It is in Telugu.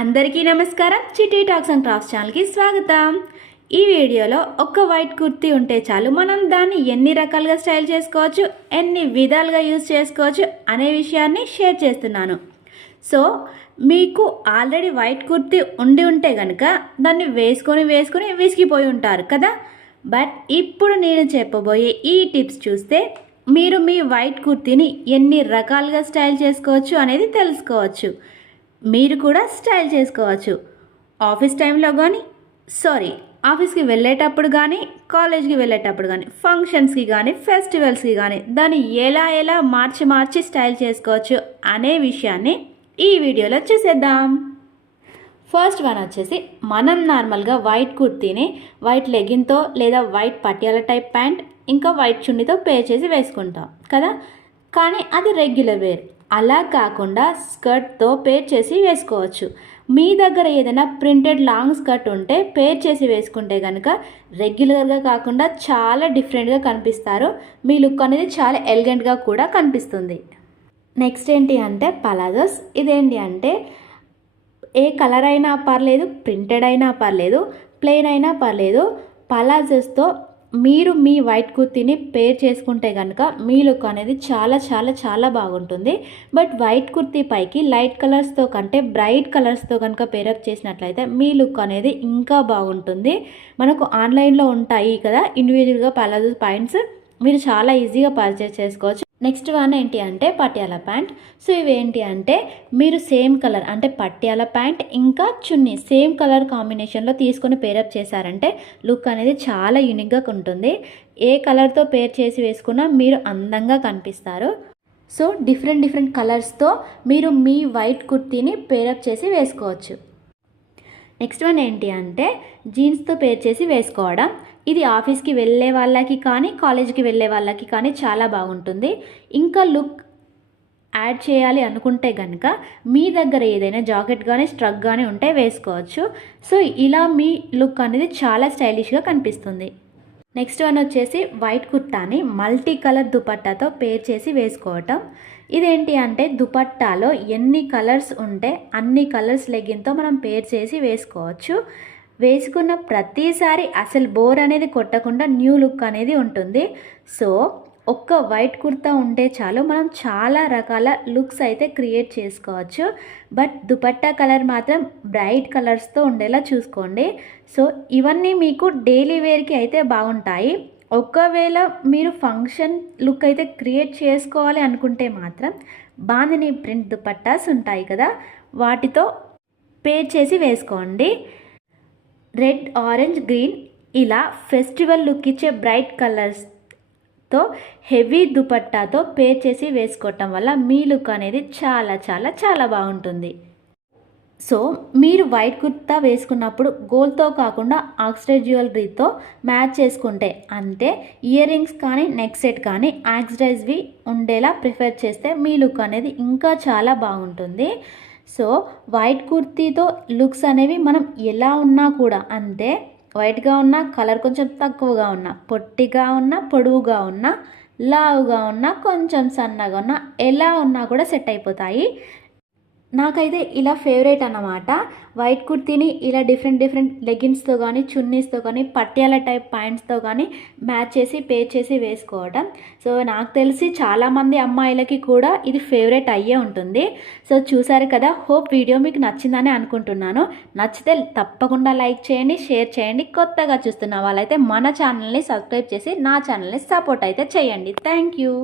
అందరికీ నమస్కారం. చిట్టి టాక్స్ అండ్ క్రాఫ్ట్స్ ఛానల్కి స్వాగతం. ఈ వీడియోలో ఒక వైట్ కుర్తీ ఉంటే చాలు మనం దాన్ని ఎన్ని రకాలుగా స్టైల్ చేసుకోవచ్చు, ఎన్ని విధాలుగా యూజ్ చేసుకోవచ్చు అనే విషయాన్ని షేర్ చేస్తున్నాను. సో మీకు ఆల్రెడీ వైట్ కుర్తీ ఉంటే కనుక దాన్ని వేసుకొని విసిగిపోయి ఉంటారు కదా. బట్ ఇప్పుడు నేను చెప్పబోయే ఈ టిప్స్ చూస్తే మీరు మీ వైట్ కుర్తీని ఎన్ని రకాలుగా స్టైల్ చేసుకోవచ్చు అనేది తెలుసుకోవచ్చు. మీరు కూడా స్టైల్ చేసుకోవచ్చు. ఆఫీస్ టైంలో కానీ ఆఫీస్కి వెళ్ళేటప్పుడు కానీ, కాలేజ్కి వెళ్ళేటప్పుడు కానీ, ఫంక్షన్స్కి కానీ, ఫెస్టివల్స్కి కానీ దాన్ని ఎలా మార్చి స్టైల్ చేసుకోవచ్చు అనే విషయాన్ని ఈ వీడియోలో చూసేద్దాం. ఫస్ట్ వన్ వచ్చేసి మనం నార్మల్గా వైట్ కుర్తీని వైట్ లెగిన్తో లేదా వైట్ పటియాలా టైప్ ప్యాంట్ ఇంకా వైట్ చున్నీతో పేర్ చేసి వేసుకుంటాం కదా. కానీ అది రెగ్యులర్ వేర్. అలా కాకుండా స్కర్ట్తో పేర్ చేసి వేసుకోవచ్చు. మీ దగ్గర ఏదైనా ప్రింటెడ్ లాంగ్ స్కర్ట్ ఉంటే పేర్ చేసి వేసుకుంటే కనుక రెగ్యులర్గా కాకుండా చాలా డిఫరెంట్గా కనిపిస్తారు. మీ లుక్ అనేది చాలా ఎలిగెంట్గా కూడా కనిపిస్తుంది. నెక్స్ట్ ఏంటి అంటే పలాజోస్. ఇదేంటి అంటే ఏ కలర్ అయినా పర్లేదు, ప్రింటెడ్ అయినా పర్లేదు, ప్లెయిన్ అయినా పర్లేదు, పలాజోస్తో మీరు మీ వైట్ కుర్తీని పేర్ చేసుకుంటే కనుక మీ లుక్ అనేది చాలా బాగుంటుంది. బట్ వైట్ కుర్తీ పైకి లైట్ కలర్స్తో కంటే బ్రైట్ కలర్స్తో కనుక పేరప్ చేసినట్లయితే మీ లుక్ అనేది ఇంకా బాగుంటుంది. మనకు ఆన్లైన్లో ఉంటాయి కదా ఇండివిజువల్గా పలాజో ప్యాంట్స్, మీరు చాలా ఈజీగా పర్చేస్ చేసుకోవచ్చు. నెక్స్ట్ వన్ ఏంటి అంటే పటియాలా ప్యాంట్. సో ఇవేంటి అంటే మీరు సేమ్ కలర్ అంటే పటియాలా ప్యాంట్ ఇంకా చున్నీ సేమ్ కలర్ కాంబినేషన్లో తీసుకొని పేరప్ చేశారంటే లుక్ అనేది చాలా యూనిక్గా ఉంటుంది. ఏ కలర్తో పేర్ చేసి వేసుకున్నా మీరు అందంగా కనిపిస్తారు. సో డిఫరెంట్ కలర్స్తో మీరు మీ వైట్ కుర్తీని పేరప్ చేసి వేసుకోవచ్చు. నెక్స్ట్ వన్ ఏంటి అంటే జీన్స్తో పేర్ చేసి వేసుకోవడం. ఇది ఆఫీస్కి వెళ్ళే వాళ్ళకి కానీ, కాలేజ్కి వెళ్ళే వాళ్ళకి కానీ చాలా బాగుంటుంది. ఇంకా లుక్ యాడ్ చేయాలి అనుకుంటే కనుక మీ దగ్గర ఏదైనా జాకెట్ కానీ స్ట్రక్ కానీ ఉంటే వేసుకోవచ్చు. సో ఇలా మీ లుక్ అనేది చాలా స్టైలిష్గా కనిపిస్తుంది. నెక్స్ట్ వన్ వచ్చేసి వైట్ కుర్తాని మల్టీ కలర్ దుపట్టాతో పేర్ చేసి వేసుకోవటం. ఇదేంటి అంటే దుపట్టాలో ఎన్ని కలర్స్ ఉంటే అన్ని కలర్స్ లెగ్గిన్తో మనం పేర్ చేసి వేసుకోవచ్చు. వేసుకున్న ప్రతిసారి అసలు బోర్ అనేది కొట్టకుండా న్యూ లుక్ అనేది ఉంటుంది. సో ఒక్క వైట్ కుర్తా ఉంటే చాలు మనం చాలా రకాల లుక్స్ అయితే క్రియేట్ చేసుకోవచ్చు. బట్ దుపట్టా కలర్ మాత్రం బ్రైట్ కలర్స్తో ఉండేలా చూసుకోండి. సో ఇవన్నీ మీకు డైలీ వేర్కి అయితే బాగుంటాయి. ఒకవేళ మీరు ఫంక్షన్ లుక్ అయితే క్రియేట్ చేసుకోవాలి అనుకుంటే మాత్రం బాందిని ప్రింట్ దుపట్టాస్ ఉంటాయి కదా, వాటితో పేర్ చేసి వేసుకోండి. రెడ్, ఆరెంజ్, గ్రీన్ ఇలా ఫెస్టివల్ లుక్ ఇచ్చే బ్రైట్ కలర్స్తో హెవీ దుపట్టాతో పేర్ చేసి వేసుకోవటం వల్ల మీ లుక్ అనేది చాలా బాగుంటుంది. సో మీరు వైట్ కుర్తా వేసుకున్నప్పుడు గోల్డ్తో కాకుండా ఆక్సిడైజ్ జ్యువెలరీతో మ్యాచ్ చేసుకుంటే అంటే ఇయర్ రింగ్స్ కానీ నెక్ సెట్ కానీ ఆక్సిడైజ్వి ఉండేలా ప్రిఫర్ చేస్తే మీ లుక్ అనేది ఇంకా చాలా బాగుంటుంది. సో వైట్ కుర్తీతో లుక్స్ అనేవి మనం ఎలా ఉన్నా కూడా అంతే, వైట్గా ఉన్నా, కలర్ కొంచెం తక్కువగా ఉన్నా, పొట్టిగా ఉన్నా, పొడవుగా ఉన్నా, లావుగా ఉన్నా, కొంచెం సన్నగా ఉన్నా, ఎలా ఉన్నా కూడా సెట్ అయిపోతాయి. నాకైతే ఇలా ఫేవరెట్ అన్నమాట. వైట్ కుర్తీని ఇలా డిఫరెంట్ లెగిన్స్తో కానీ, చున్నీస్తో కానీ, పట్యాల టైప్ ప్యాంట్స్తో కానీ మ్యాచ్ చేసి పేర్ చేసి వేసుకోవడం. సో నాకు తెలిసి చాలామంది అమ్మాయిలకి కూడా ఇది ఫేవరెట్ అయ్యే ఉంటుంది. సో చూసారు కదా, హోప్ వీడియో మీకు నచ్చిందని అనుకుంటున్నాను. నచ్చితే తప్పకుండా లైక్ చేయండి, షేర్ చేయండి. కొత్తగా చూస్తున్న వాళ్ళైతే మన ఛానల్ని సబ్స్క్రైబ్ చేసి నా ఛానల్ని సపోర్ట్ అయితే చేయండి. Thank you.